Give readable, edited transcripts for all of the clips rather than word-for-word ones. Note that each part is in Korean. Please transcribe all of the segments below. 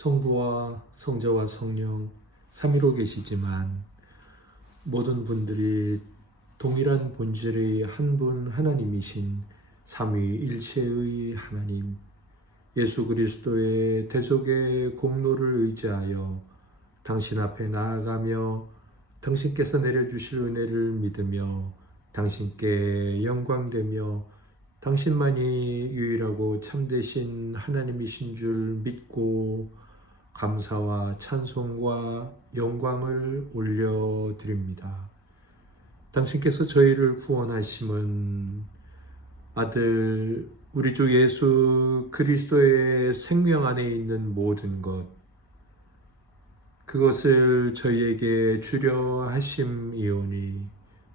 성부와 성자와 성령 삼위로 계시지만 모든 분들이 동일한 본질의 한 분 하나님이신 삼위일체의 하나님 예수 그리스도의 대속의 공로를 의지하여 당신 앞에 나아가며 당신께서 내려주실 은혜를 믿으며 당신께 영광되며 당신만이 유일하고 참되신 하나님이신 줄 믿고 감사와 찬송과 영광을 올려드립니다. 당신께서 저희를 구원하심은 아들 우리 주 예수 그리스도의 생명 안에 있는 모든 것 그것을 저희에게 주려 하심이오니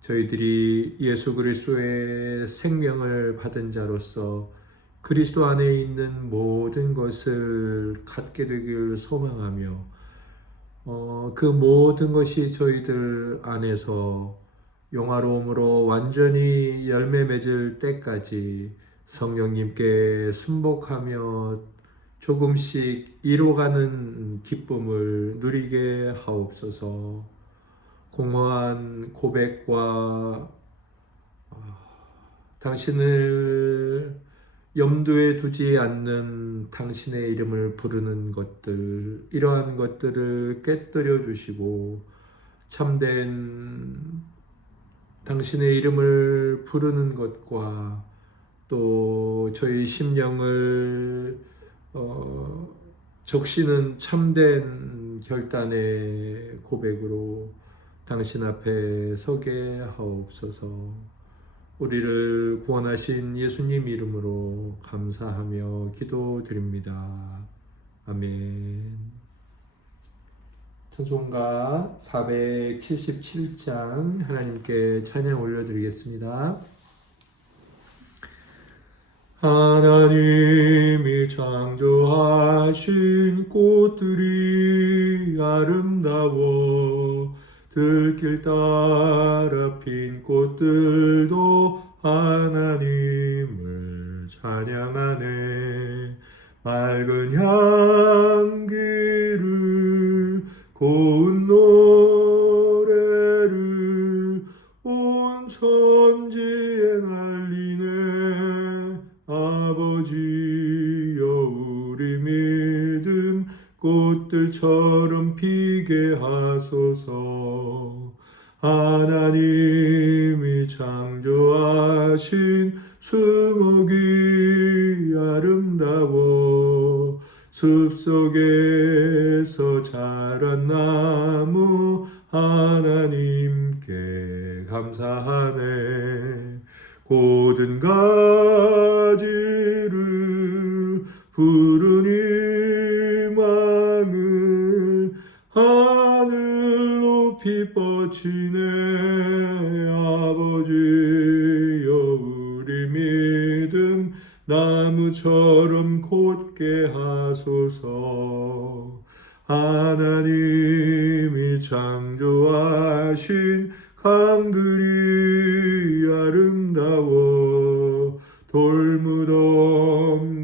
저희들이 예수 그리스도의 생명을 받은 자로서 그리스도 안에 있는 모든 것을 갖게 되길 소망하며 그 모든 것이 저희들 안에서 영화로움으로 완전히 열매 맺을 때까지 성령님께 순복하며 조금씩 이뤄가는 기쁨을 누리게 하옵소서. 공허한 고백과 당신을 염두에 두지 않는 당신의 이름을 부르는 것들, 이러한 것들을 깨뜨려 주시고 참된 당신의 이름을 부르는 것과 또 저희 심령을 적시는 참된 결단의 고백으로 당신 앞에 서게 하옵소서. 우리를 구원하신 예수님 이름으로 감사하며 기도드립니다. 아멘. 찬송가 477장 하나님께 찬양 올려드리겠습니다. 하나님이 창조하신 꽃들이 아름다워 들길 따라 핀 꽃들도 하나님을 찬양하네. 맑은 향기를 고운 노래를 온 천지에 날리네. 아버지여 우리 믿음 꽃들처럼 피게 하소서. 하나님이 창조하신 수목이 아름다워 숲속에서 자란 나무 하나님께 감사하네. 고든 가지를 푸른 희망을 하늘 높이 뻗치네. 아버지여 우리 믿음 나무처럼 곧게 하소서. 하나님이 창조하신 강들이 아름다워 돌무덤과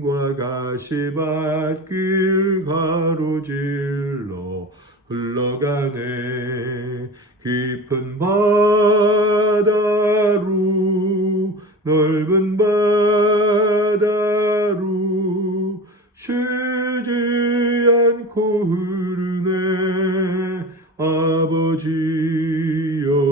가시밭길 가로질러 흘러가네. 깊은 바다로 넓은 바다로 쉬지 않고 흐르네. 아버지여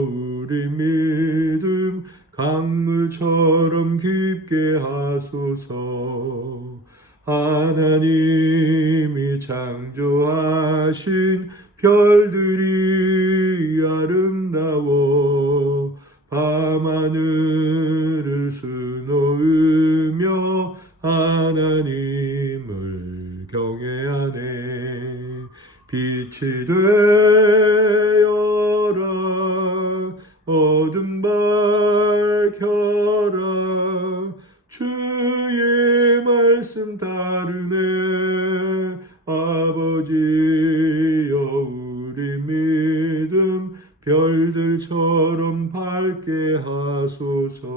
우리 믿음 강물처럼 깊게 하소서. 하나님이 창조하신 별들이 아름다워 밤하늘을 수놓으며 하나님을 경외하네. 빛이 되어라 어둠 밝혀라 주의 말씀 따르네. 아버지여 우리 믿음 별들처럼 밝게 하소서.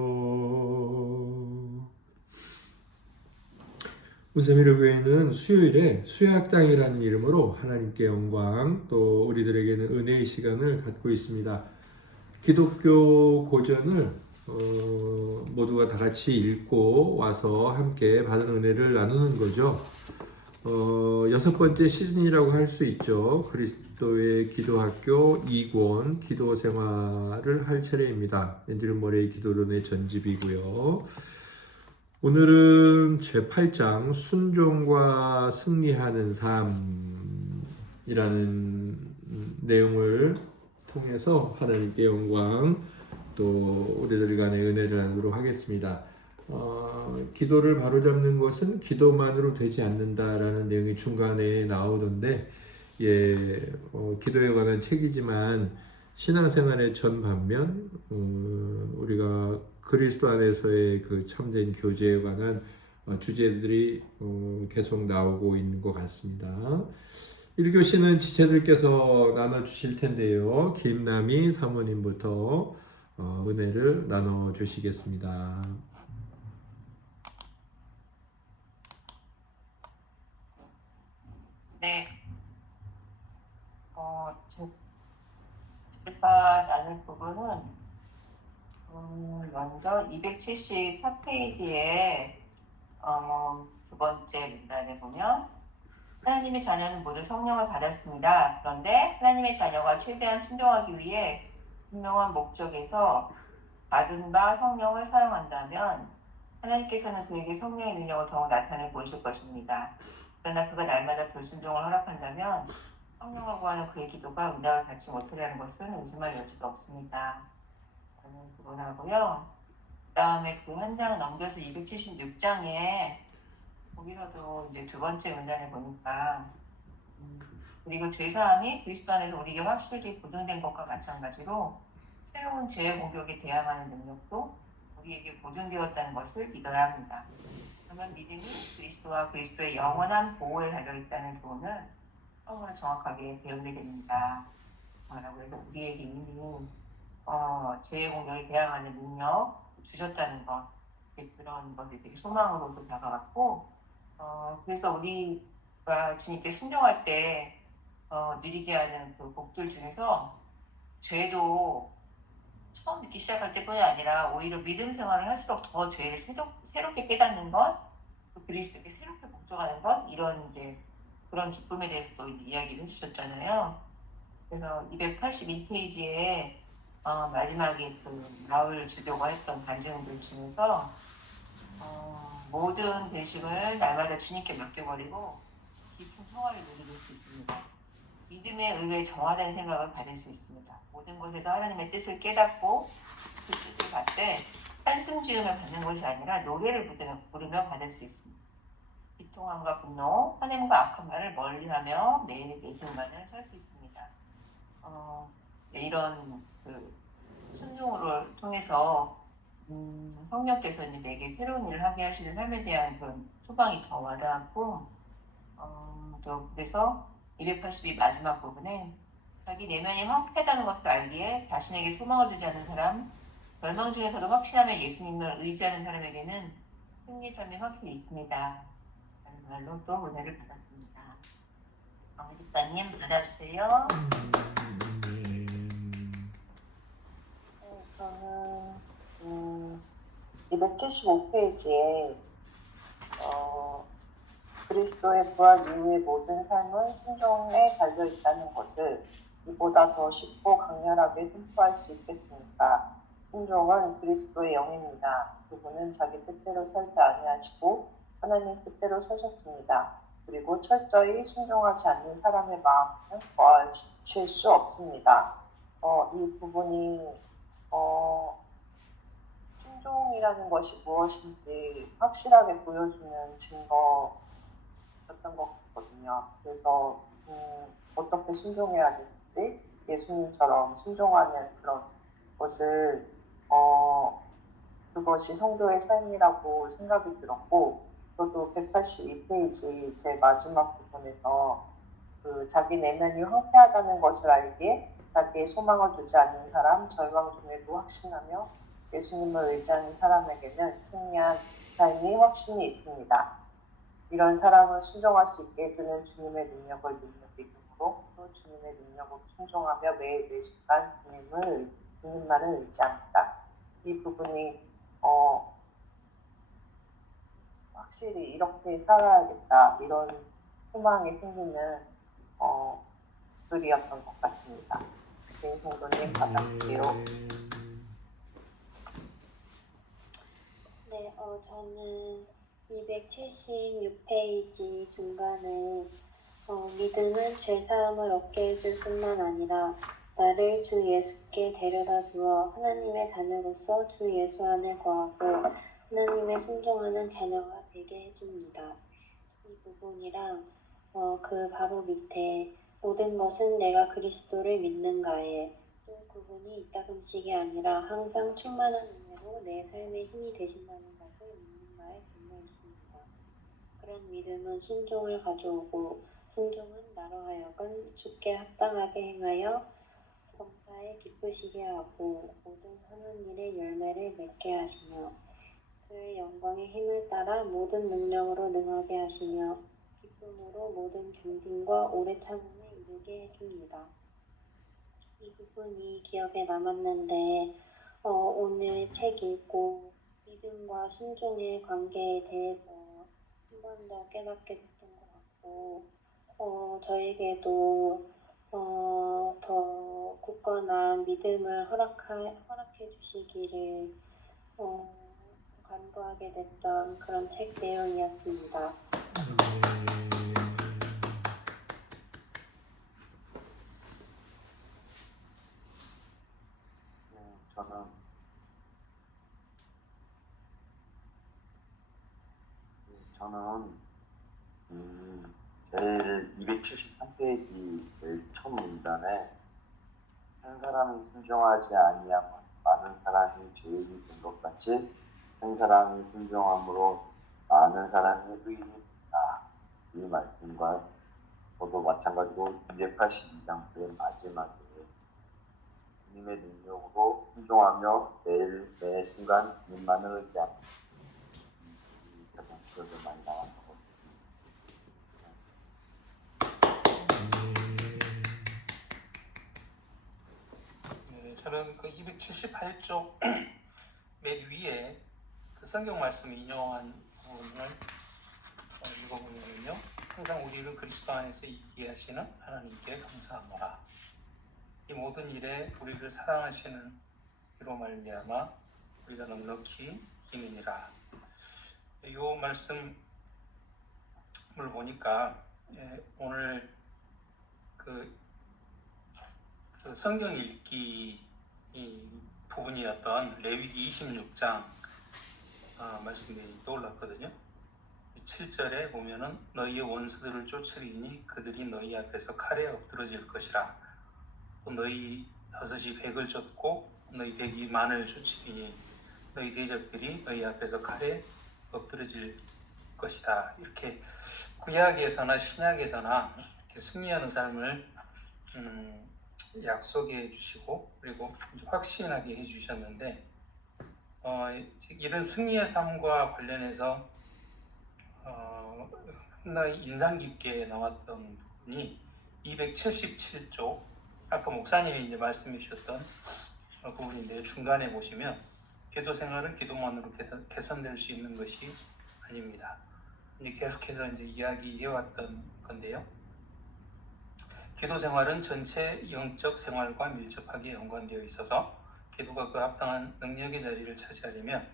문세미를 교회는 수요일에 수요학당이라는 이름으로 하나님께 영광 또 우리들에게는 은혜의 시간을 갖고 있습니다. 기독교 고전을 모두가 다 같이 읽고 와서 함께 받은 은혜를 나누는 거죠. 6번째 시즌이라고 할 수 있죠. 그리스도의 기도학교 2권 기도 생활을 할 차례입니다. 앤드류 머레이 기도론의 전집이고요. 오늘은 제8장 순종과 승리하는 삶이라는 내용을 통해서 하나님께 영광 또 우리들 간의 은혜를 나누도록 하겠습니다. 기도를 바로잡는 것은 기도만으로 되지 않는다라는 내용이 중간에 나오던데 기도에 관한 책이지만 신앙생활의 전 반면 우리가 그리스도 안에서의 그 참된 교제에 관한 주제들이 계속 나오고 있는 것 같습니다. 1교시는 지체들께서 나눠주실 텐데요. 김남희 사모님부터 은혜를 나눠주시겠습니다. 네, 제가 나눌 부분은 먼저 274페이지에 두 번째 문단에 보면 하나님의 자녀는 모두 성령을 받았습니다. 그런데 하나님의 자녀가 최대한 순종하기 위해 분명한 목적에서 받은 바 성령을 사용한다면 하나님께서는 그에게 성령의 능력을 더욱 나타내 보이실 것입니다. 그러나 그가 날마다 불순종을 허락한다면 성령을 구하는 그의 기도가 응답을 받지 못하려는 것은 의심할 여지도 없습니다. 라는 부분하고요. 그 다음에 그 한 장 넘겨서 276장에 거기서도 이제 두 번째 문단을 보니까 그리고 죄사함이 그리스도 안에서 우리에게 확실히 보존된 것과 마찬가지로 새로운 죄의 공격에 대항하는 능력도 우리에게 보존되었다는 것을 믿어야 합니다. 그러면 믿음이 그리스도와 그리스도의 영원한 보호에 달려있다는 교훈을 처음으로 정확하게 배우게 됩니다. 라고 해서 우리에게 이미 죄의 공격에 대항하는 능력 주셨다는 것, 그런 것에 되게 소망으로도 다가갔고 그래서 우리가 주님께 순종할 때 누리게 하는 그 복들 중에서 죄도 처음 믿기 시작할 때뿐이 아니라 오히려 믿음 생활을 할수록 더 죄를 새롭게 깨닫는 것, 또 그리스도께 새롭게 복종하는 것, 이런 이제 그런 기쁨에 대해서도 이야기를 해주셨잖아요. 그래서 282페이지에 마지막에 그 나올 주교가 했던 간증들 중에서 모든 배식을 날마다 주님께 맡겨버리고 깊은 평화를 누릴 수 있습니다. 믿음에 의해 정화된 생각을 받을 수 있습니다. 모든 것에서 하나님의 뜻을 깨닫고 그 뜻을 받되 한숨 지으며 받는 것이 아니라 노래를 부르며 받을 수 있습니다. 비통함과 분노, 화냄과 악한 말을 멀리하며 매일 매 순간을 설 수 있습니다. 이런 그 순종을 통해서 성령께서 이제 내게 새로운 일을 하게 하시는 삶에 대한 그런 소망이 더 와닿았고 또 그래서 282 마지막 부분에 자기 내면이 황폐하다는 것을 알기에 자신에게 소망을 두지 않는 사람, 멸망 중에서도 확신하며 예수님을 의지하는 사람에게는 승리 삶이 확실히 있습니다. 라는 말로 또 은혜를 받았습니다. 집사님 받아주세요. 네, 저는 275페이지에 그리스도의 부활 이후의 모든 삶은 순종에 달려있다는 것을 이보다 더 쉽고 강렬하게 선포할 수 있겠습니까? 순종은 그리스도의 영입니다. 그분은 자기 뜻대로 살지 아니하시고 하나님 뜻대로 사셨습니다. 그리고 철저히 순종하지 않는 사람의 마음은 구하실 수 없습니다. 이 부분이 순종이라는 것이 무엇인지 확실하게 보여주는 증거였던 것 같거든요. 그래서 어떻게 순종해야 될지 예수님처럼 순종하는 그런 것을 그것이 성도의 삶이라고 생각이 들었고 저도 182페이지 제 마지막 부분에서 그 자기 내면이 황폐하다는 것을 알기에 자기의 소망을 두지 않는 사람, 절망 중에도 확신하며 예수님을 의지하는 사람에게는 승리한 삶이 확신이 있습니다. 이런 사람을 순종할 수 있게 그는 주님의 능력을 믿음으로 또 주님의 능력을 순종하며 매일 매 순간 주님만을 의지합니다. 이 부분이 확실히 이렇게 살아야겠다 이런 소망이 생기는 글이었던 것 같습니다. 김성도님 받아볼게요. 네, 저는 276페이지 중간에 믿음은 죄사함을 얻게 해줄 뿐만 아니라 나를 주 예수께 데려다 주어 하나님의 자녀로서 주 예수 안에 거하고 하나님의 순종하는 자녀가 되게 해줍니다. 이 부분이랑 그 바로 밑에 모든 것은 내가 그리스도를 믿는가에 또 그분이 이따금씩이 아니라 항상 충만한 은혜로 내 삶의 힘이 되신다는 것을 믿는가에 달려 있습니다. 그런 믿음은 순종을 가져오고 순종은 나로 하여금 주께 합당하게 행하여 범사에 기쁘시게 하고 모든 선한 일의 열매를 맺게 하시며 그의 영광의 힘을 따라 모든 능력으로 능하게 하시며 기쁨으로 모든 견딤과 오래 참음에 이르게 해줍니다. 이 부분이 기억에 남았는데 오늘 책 읽고 믿음과 순종의 관계에 대해서 한 번 더 깨닫게 됐던 것 같고 저에게도 더 굳건한 믿음을 허락해 주시기를 간구하게 됐던 그런 책 내용이었습니다. 저는 제일 273페이지 제일 첫 문단에 한 사람이 순종하지 아니하면 많은 사람이 죄인이 된 것 같이 한 사람이 순종함으로 많은 사람이 의인이 된다. 이 말씀과 저도 마찬가지로 282장 의 마지막에 주님의 능력으로 순종하며 매일 매 순간 주님만을 의지하는 그런 많이 나왔고 저는 그 278쪽 맨 위에 그 성경 말씀 인용한 부분을 읽어보면요. 항상 우리를 그리스도 안에서 있게 하시는 하나님께 감사하노라. 이 모든 일에 우리를 사랑하시는 이로 말미암아 우리가 넉넉히 힘이니라. 이 말씀을 보니까 오늘 그 성경 읽기 부분이었던 레위기 26장 말씀이 떠올랐거든요. 7절에 보면은 너희의 원수들을 쫓으리니 그들이 너희 앞에서 칼에 엎드러질 것이라. 또 너희 다섯이 백을 쫓고 너희 백이 만을 쫓으리니 너희 대적들이 너희 앞에서 칼에 엎드러질 것이다. 이렇게 구약에서나 신약에서나 이렇게 승리하는 삶을 약속해 주시고 그리고 확신하게 해 주셨는데 이런 승리의 삶과 관련해서 상당히 인상 깊게 나왔던 부분이 277쪽 아까 목사님이 이제 말씀해 주셨던 부분인데요. 중간에 보시면 기도 생활은 기도만으로 개선될 수 있는 것이 아닙니다. 이제 계속해서 이제 이야기해 왔던 건데요. 기도 생활은 전체 영적 생활과 밀접하게 연관되어 있어서 기도가 그 합당한 능력의 자리를 차지하려면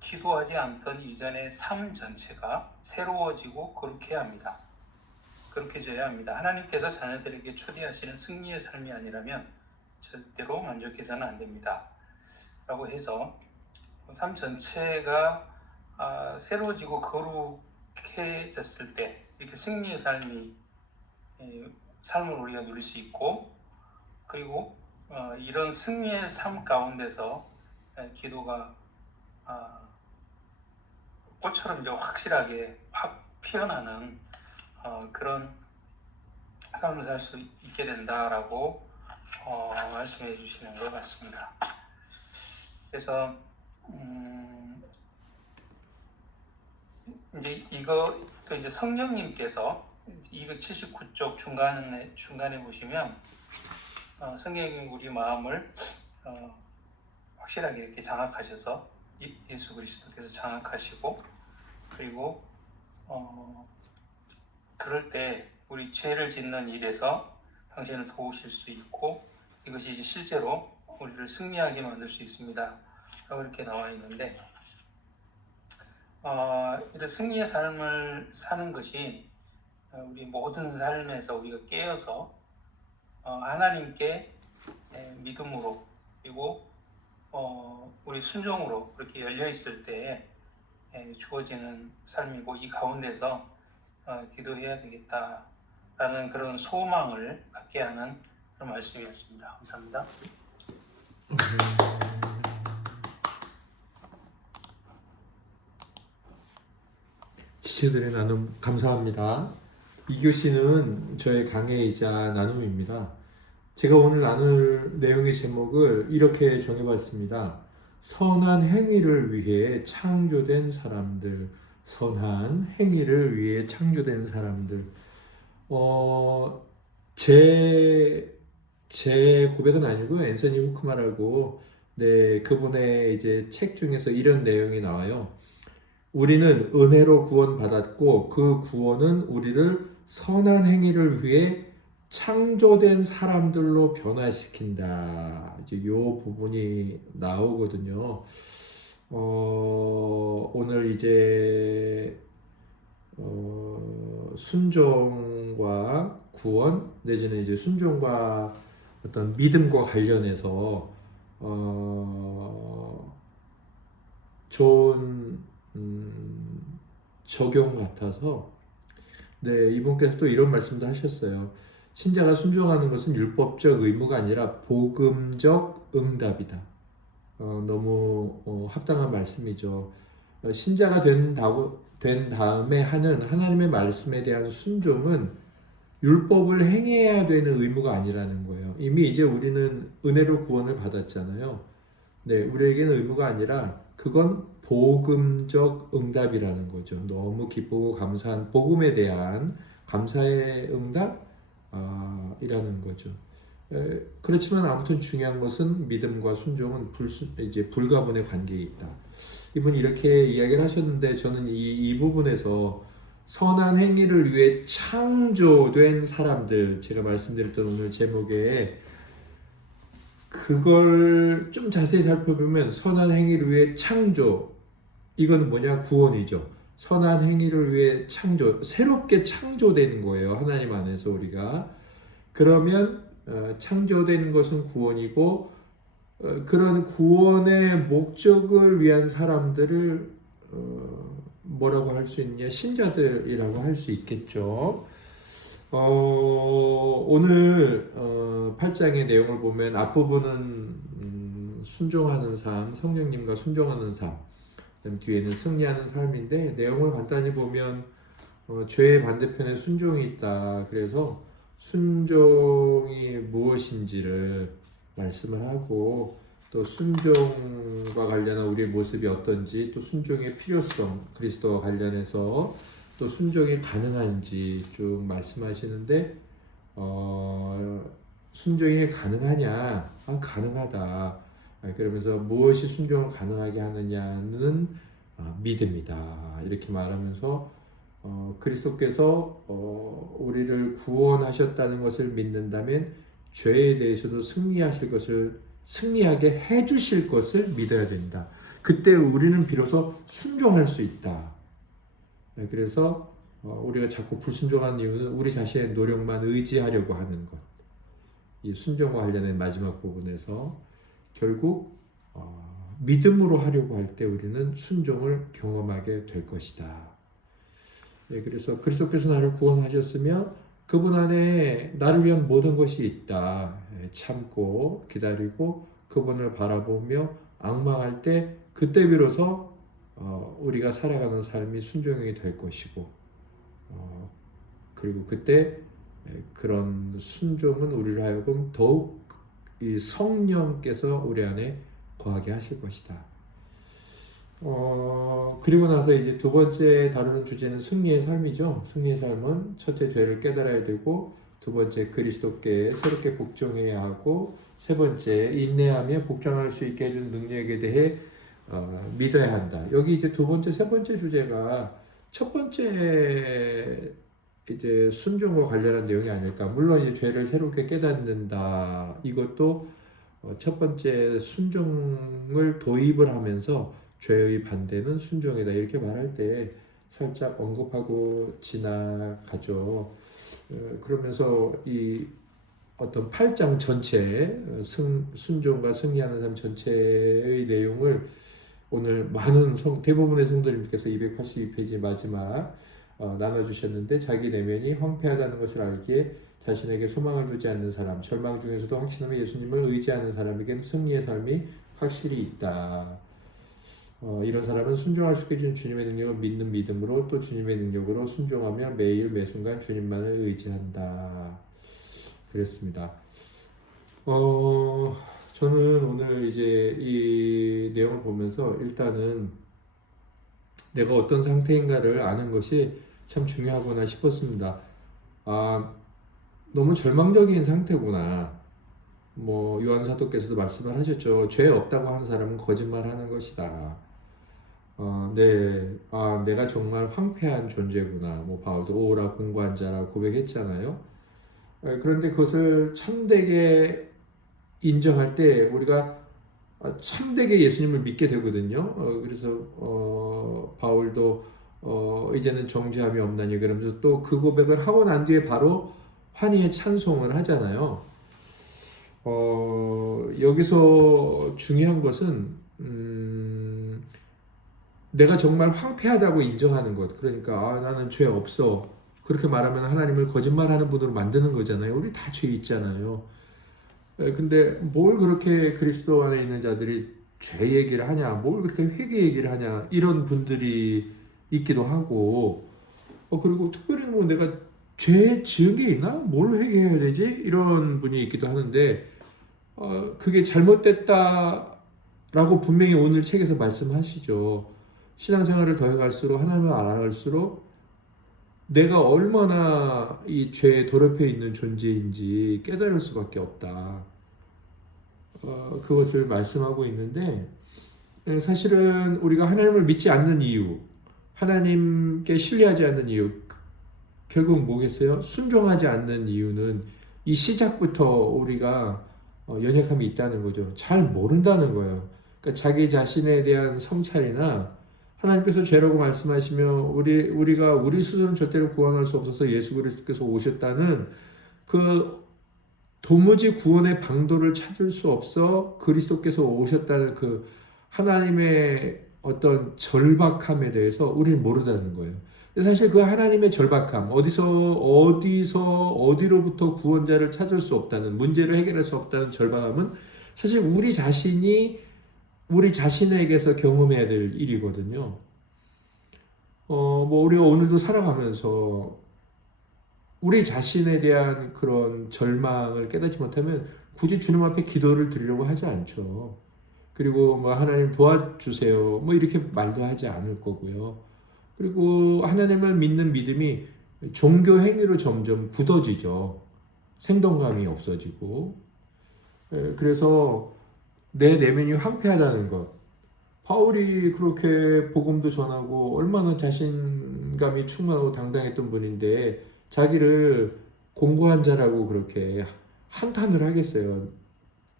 기도하지 않던 이전의 삶 전체가 새로워지고 거룩해야 합니다. 거룩해져야 합니다. 하나님께서 자녀들에게 초대하시는 승리의 삶이 아니라면 절대로 만족해서는 안 됩니다. 라고 해서 삶 전체가 새로워지고 거룩해졌을 때 이렇게 승리의 삶을 우리가 누릴 수 있고 그리고 이런 승리의 삶 가운데서 기도가 꽃처럼 이제 확실하게 확 피어나는 그런 삶을 살 수 있게 된다라고 말씀해 주시는 것 같습니다. 그래서 이제 이거 또 이제 성령님께서 279쪽 중간에 보시면 성령님 우리 마음을 확실하게 이렇게 장악하셔서 예수 그리스도께서 장악하시고 그리고 그럴 때 우리 죄를 짓는 일에서 당신을 도우실 수 있고 이것이 이제 실제로 우리를 승리하게 만들 수 있습니다. 라고 이렇게 나와 있는데 이런 승리의 삶을 사는 것이 우리 모든 삶에서 우리가 깨어서 하나님께 믿음으로 그리고 우리 순종으로 그렇게 열려 있을 때 주어지는 삶이고 이 가운데서 기도해야 되겠다라는 그런 소망을 갖게 하는 그런 말씀이었습니다. 감사합니다. 지체들의 나눔 감사합니다. 이 교시는 저의 강해이자 나눔입니다. 제가 오늘 나눌 내용의 제목을 이렇게 정해봤습니다. 선한 행위를 위해 창조된 사람들. 선한 행위를 위해 창조된 사람들. 제 고백은 아니고 앤서니 후크마라고 그분의 이제 책 중에서 이런 내용이 나와요. 우리는 은혜로 구원받았고 그 구원은 우리를 선한 행위를 위해 창조된 사람들로 변화시킨다. 이제 이 부분이 나오거든요. 오늘 이제 순종과 구원 내지는 이제 순종과 어떤 믿음과 관련해서 좋은 적용 같아서 이분께서 또 이런 말씀도 하셨어요. 신자가 순종하는 것은 율법적 의무가 아니라 복음적 응답이다. 너무 합당한 말씀이죠. 신자가 된 다음에 하는 하나님의 말씀에 대한 순종은 율법을 행해야 되는 의무가 아니라는 거예요. 이미 이제 우리는 은혜로 구원을 받았잖아요. 우리에게는 의무가 아니라 그건 복음적 응답이라는 거죠. 너무 기쁘고 감사한 복음에 대한 감사의 응답 이라는 거죠. 그렇지만 아무튼 중요한 것은 믿음과 순종은 이제 불가분의 관계에 있다. 이분이 이렇게 이야기를 하셨는데 저는 이 부분에서 선한 행위를 위해 창조된 사람들, 제가 말씀드렸던 오늘 제목에 그걸 좀 자세히 살펴보면 선한 행위를 위해 창조, 이건 뭐냐? 구원이죠. 선한 행위를 위해 창조, 새롭게 창조된 거예요. 하나님 안에서 우리가. 그러면 창조된 것은 구원이고 그런 구원의 목적을 위한 사람들을 뭐라고 할 수 있냐? 신자들이라고 할 수 있겠죠. 오늘 8장의 내용을 보면 앞부분은 순종하는 삶, 성령님과 순종하는 삶, 그다음 뒤에는 승리하는 삶인데 내용을 간단히 보면 죄의 반대편에 순종이 있다. 그래서 순종이 무엇인지를 말씀을 하고 또 순종과 관련한 우리의 모습이 어떤지 또 순종의 필요성, 그리스도와 관련해서 또 순종이 가능한지 쭉 말씀하시는데 순종이 가능하냐? 가능하다. 그러면서 무엇이 순종을 가능하게 하느냐는 믿음이다. 이렇게 말하면서 그리스도께서 우리를 구원하셨다는 것을 믿는다면 죄에 대해서도 승리하게 해주실 것을 믿어야 된다. 그때 우리는 비로소 순종할 수 있다. 그래서 우리가 자꾸 불순종하는 이유는 우리 자신의 노력만 의지하려고 하는 것. 이 순종과 관련된 마지막 부분에서 결국 믿음으로 하려고 할 때 우리는 순종을 경험하게 될 것이다. 그래서 그리스도께서 나를 구원하셨으며 그분 안에 나를 위한 모든 것이 있다. 참고 기다리고 그분을 바라보며 앙망할 때 그때 비로소 우리가 살아가는 삶이 순종이 될 것이고 그리고 그때 그런 순종은 우리를 하여금 더욱 이 성령께서 우리 안에 거하게 하실 것이다. 그리고 나서 이제 두 번째 다루는 주제는 승리의 삶이죠. 승리의 삶은 첫째 죄를 깨달아야 되고, 두 번째 그리스도께 새롭게 복종해야 하고, 세 번째 인내하며 복종할 수 있게 해준 능력에 대해 믿어야 한다. 여기 이제 두 번째, 세 번째 주제가 첫 번째 이제 순종과 관련한 내용이 아닐까. 물론 이제 죄를 새롭게 깨닫는다. 이것도 첫 번째 순종을 도입을 하면서 죄의 반대는 순종이다. 이렇게 말할 때 살짝 언급하고 지나가죠. 그러면서 이 어떤 8장 전체 순종과 승리하는 삶 전체의 내용을 오늘 많은 대부분의 성도님께서 282페이지 마지막 나눠주셨는데, 자기 내면이 황폐하다는 것을 알기에 자신에게 소망을 두지 않는 사람, 절망 중에서도 확신하며 예수님을 의지하는 사람에게는 승리의 삶이 확실히 있다. 이런 사람은 순종할 수 있게 준 주님의 능력을 믿는 믿음으로 또 주님의 능력으로 순종하며 매일 매순간 주님만을 의지한다. 그랬습니다. 저는 오늘 이제 이 내용을 보면서 일단은 내가 어떤 상태인가를 아는 것이 참 중요하구나 싶었습니다. 너무 절망적인 상태구나. 뭐 요한 사도께서도 말씀을 하셨죠. 죄 없다고 하는 사람은 거짓말하는 것이다. 내가 정말 황폐한 존재구나. 뭐 바울도 오라 공고한 자라 고백했잖아요. 그런데 그것을 참되게 인정할 때 우리가 참되게 예수님을 믿게 되거든요. 그래서 바울도 이제는 정죄함이 없나니 그러면서 또 그 고백을 하고 난 뒤에 바로 환희의 찬송을 하잖아요. 여기서 중요한 것은 내가 정말 황폐하다고 인정하는 것. 그러니까 나는 죄 없어. 그렇게 말하면 하나님을 거짓말하는 분으로 만드는 거잖아요. 우리 다 죄 있잖아요. 근데 뭘 그렇게 그리스도 안에 있는 자들이 죄 얘기를 하냐, 뭘 그렇게 회개 얘기를 하냐, 이런 분들이 있기도 하고, 그리고 특별히 뭐 내가 죄 지은 게 있나? 뭘 회개해야 되지? 이런 분이 있기도 하는데, 그게 잘못됐다라고 분명히 오늘 책에서 말씀하시죠. 신앙생활을 더 해갈수록, 하나님을 알아갈수록 내가 얼마나 이 죄에 더럽혀 있는 존재인지 깨달을 수밖에 없다. 그것을 말씀하고 있는데, 사실은 우리가 하나님을 믿지 않는 이유, 하나님께 신뢰하지 않는 이유, 결국 뭐겠어요? 순종하지 않는 이유는 이 시작부터 우리가 연약함이 있다는 거죠. 잘 모른다는 거예요. 그러니까 자기 자신에 대한 성찰이나 하나님께서 죄라고 말씀하시며 우리가 우리 스스로는 절대로 구원할 수 없어서 예수 그리스도께서 오셨다는 그 도무지 구원의 방도를 찾을 수 없어 그리스도께서 오셨다는 그 하나님의 어떤 절박함에 대해서 우리는 모르다는 거예요. 사실 그 하나님의 절박함, 어디로부터 구원자를 찾을 수 없다는, 문제를 해결할 수 없다는 절박함은 사실 우리 자신에게서 경험해야 될 일이거든요. 뭐 우리가 오늘도 살아가면서 우리 자신에 대한 그런 절망을 깨닫지 못하면 굳이 주님 앞에 기도를 드리려고 하지 않죠. 그리고 뭐 하나님 도와주세요, 뭐 이렇게 말도 하지 않을 거고요. 그리고 하나님을 믿는 믿음이 종교 행위로 점점 굳어지죠. 생동감이 없어지고. 그래서 내 내면이 황폐하다는 것. 바울이 그렇게 복음도 전하고 얼마나 자신감이 충만하고 당당했던 분인데 자기를 공고한 자라고 그렇게 한탄을 하겠어요.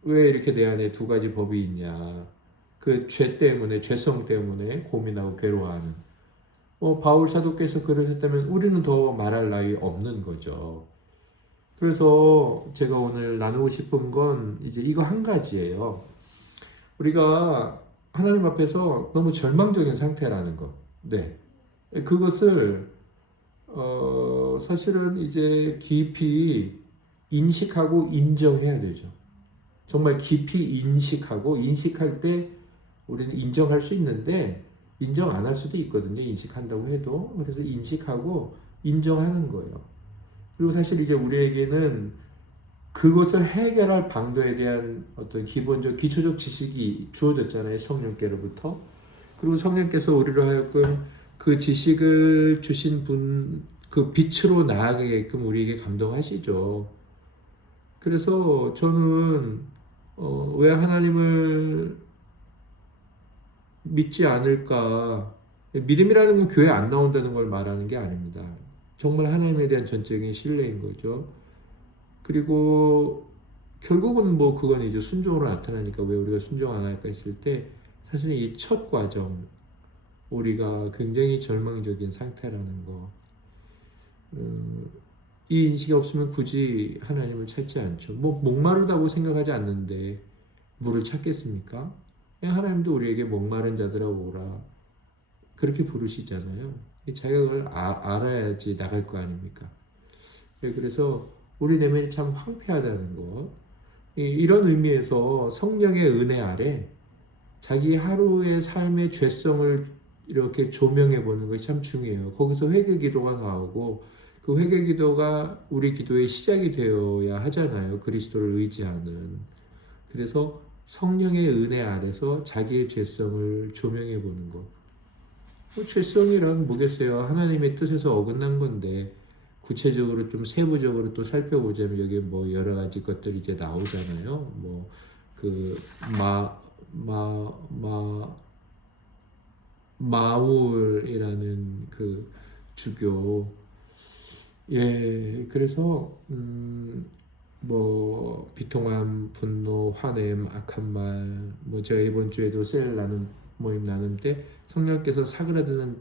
왜 이렇게 내 안에 두 가지 법이 있냐. 그 죄 때문에, 죄성 때문에 고민하고 괴로워하는. 바울 사도께서 그러셨다면 우리는 더 말할 나위 없는 거죠. 그래서 제가 오늘 나누고 싶은 건 이제 이거 한 가지예요. 우리가 하나님 앞에서 너무 절망적인 상태라는 것. 네. 그것을, 사실은 이제 깊이 인식하고 인정해야 되죠. 정말 깊이 인식할 때 우리는 인정할 수 있는데, 인정 안 할 수도 있거든요. 인식한다고 해도. 그래서 인식하고 인정하는 거예요. 그리고 사실 이제 우리에게는 그것을 해결할 방도에 대한 어떤 기초적 지식이 주어졌잖아요. 성령께로부터. 그리고 성령께서 우리로 하여금 그 지식을 주신 분, 그 빛으로 나아가게끔 우리에게 감동하시죠. 그래서 저는 왜 하나님을 믿지 않을까? 믿음이라는 건 교회 안 나온다는 걸 말하는 게 아닙니다. 정말 하나님에 대한 전적인 신뢰인 거죠. 그리고 결국은 뭐 그건 이제 순종으로 나타나니까 왜 우리가 순종 안 할까 했을 때 사실은 이 첫 과정 우리가 굉장히 절망적인 상태라는 거, 이 인식이 없으면 굳이 하나님을 찾지 않죠. 뭐 목마르다고 생각하지 않는데 물을 찾겠습니까? 하나님도 우리에게 목마른 자들아 오라 그렇게 부르시잖아요. 이 자격을 알아야지 나갈 거 아닙니까? 그래서 우리 내면이 참 황폐하다는 것, 이런 의미에서 성령의 은혜 아래 자기 하루의 삶의 죄성을 이렇게 조명해 보는 것이 참 중요해요. 거기서 회개 기도가 나오고 그 회개 기도가 우리 기도의 시작이 되어야 하잖아요. 그리스도를 의지하는. 그래서 성령의 은혜 아래서 자기의 죄성을 조명해 보는 것. 죄성이란 뭐겠어요? 하나님의 뜻에서 어긋난 건데 구체적으로 좀 세부적으로 또 살펴보자면 여기 뭐 여러 가지 것들이 이제 나오잖아요. 뭐 그 마울이라는 그 주교, 예, 그래서 뭐 비통함, 분노, 화냄, 악한 말, 뭐 제가 이번 주에도 셀 나눔 모임 나눌 때 성령께서 사그라드는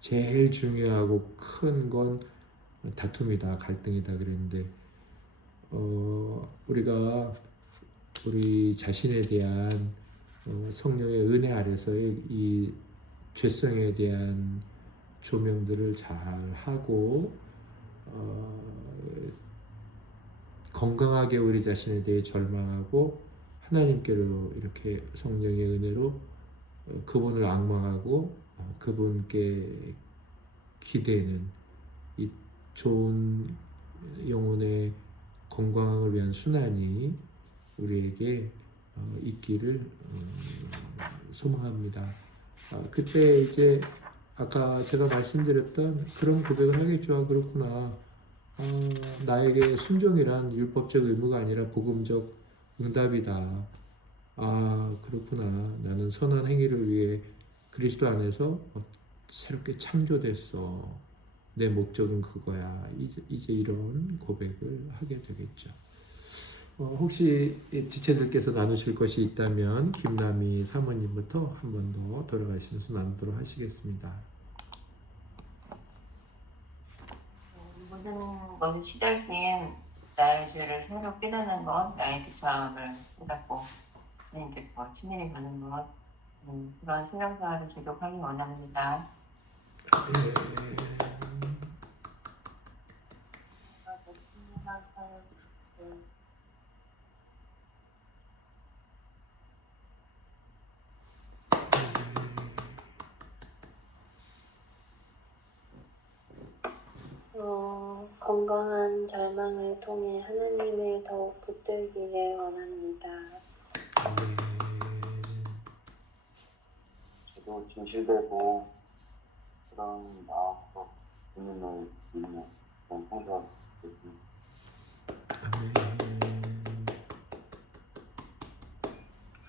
제일 중요하고 큰 건 다툼이다, 갈등이다 그랬는데 우리가 우리 자신에 대한 성령의 은혜 아래서의 이 죄성에 대한 조명들을 잘 하고 건강하게 우리 자신에 대해 절망하고 하나님께로 이렇게 성령의 은혜로 그분을 앙망하고 그분께 기대는 이 좋은 영혼의 건강을 위한 순환이 우리에게 있기를 소망합니다. 그때 이제 아까 제가 말씀드렸던 그런 고백을 하겠죠. 그렇구나. 나에게 순종이란 율법적 의무가 아니라 복음적 응답이다. 그렇구나. 나는 선한 행위를 위해 그리스도 안에서 새롭게 창조됐어. 내 목적은 그거야. 이제 이런 고백을 하게 되겠죠. 혹시 지체들께서 나누실 것이 있다면 김남희 사모님부터 한 번 더 돌아가시면서 나누도록 하시겠습니다. 모든 것의 시작인 나의 죄를 새로 깨닫는 것, 나의 비참함을 깨닫고 하나님께 더 친밀히 가는 것, 그런 신앙생활을 계속하기 원합니다. 건강한 절망을 통해 하나님을 더욱 붙들기를 원합니다. 저도 진실되고 그런 마음으로 주님을 믿는 그런 성도가 되겠습니다.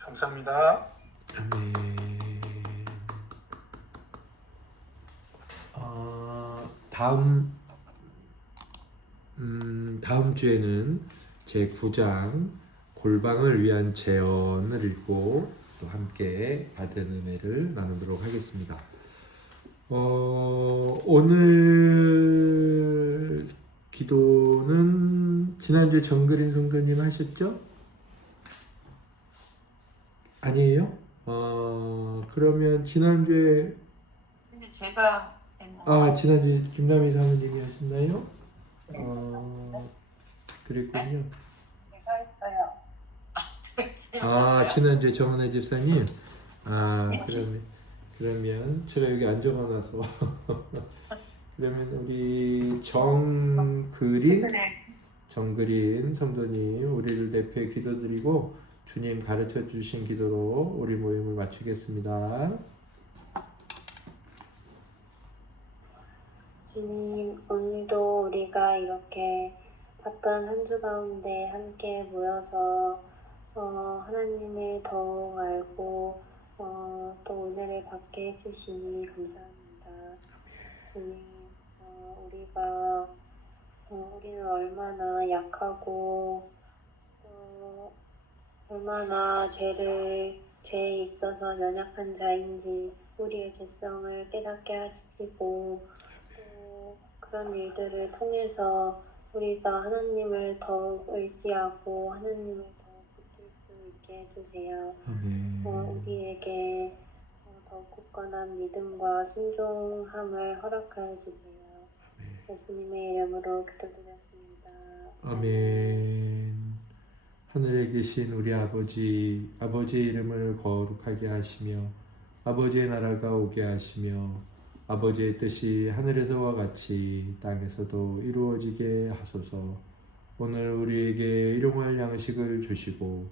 감사합니다. 아멘. 다음 주에는 제 9장 골방을 위한 제언을 읽고 또 함께 받은 은혜를 나누도록 하겠습니다. 오늘 기도는 지난주에 정그린 성도님 하셨죠? 아니에요? 그러면 지난주에 근데 제가 지난주에 김남희 사모님이 하셨나요? 그랬군요. 제가 했어요. 지난주에 정은혜 집사님. 그러면 제가 여기 안 적어놔서 그러면 우리 정그린 성도님 우리를 대표해 기도드리고 주님 가르쳐 주신 기도로 우리 모임을 마치겠습니다. 우리가 이렇게 바쁜 한 주 가운데 함께 모여서 하나님을 더욱 알고 또 은혜를 받게 해주시니 감사합니다. 주님, 우리는 얼마나 약하고 얼마나 죄에 있어서 연약한 자인지 우리의 죄성을 깨닫게 하시고 또 그런 일들을 통해서 우리가 하나님을 더욱 의지하고 하나님을 더욱 붙들 수 있게 해주세요. 아멘. 우리에게 더욱 굳건한 믿음과 순종함을 허락하여 주세요. 예수님의 이름으로 기도드렸습니다. 아멘. 하늘에 계신 우리 아버지, 아버지의 이름을 거룩하게 하시며 아버지의 나라가 오게 하시며 아버지의 뜻이 하늘에서와 같이 땅에서도 이루어지게 하소서. 오늘 우리에게 일용할 양식을 주시고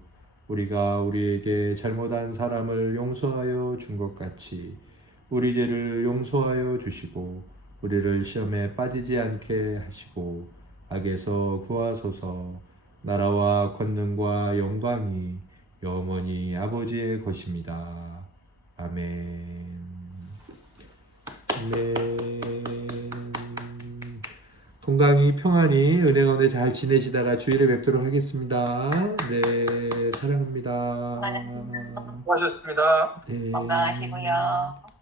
우리가 우리에게 잘못한 사람을 용서하여 준 것 같이 우리 죄를 용서하여 주시고 우리를 시험에 빠지지 않게 하시고 악에서 구하소서. 나라와 권능과 영광이 영원히 아버지의 것입니다. 아멘. 아멘. 건강히 평안히 은혜 가운데 잘 지내시다가 주일에 뵙도록 하겠습니다. 네, 사랑합니다. 수고하셨습니다. 네. 건강하시고요.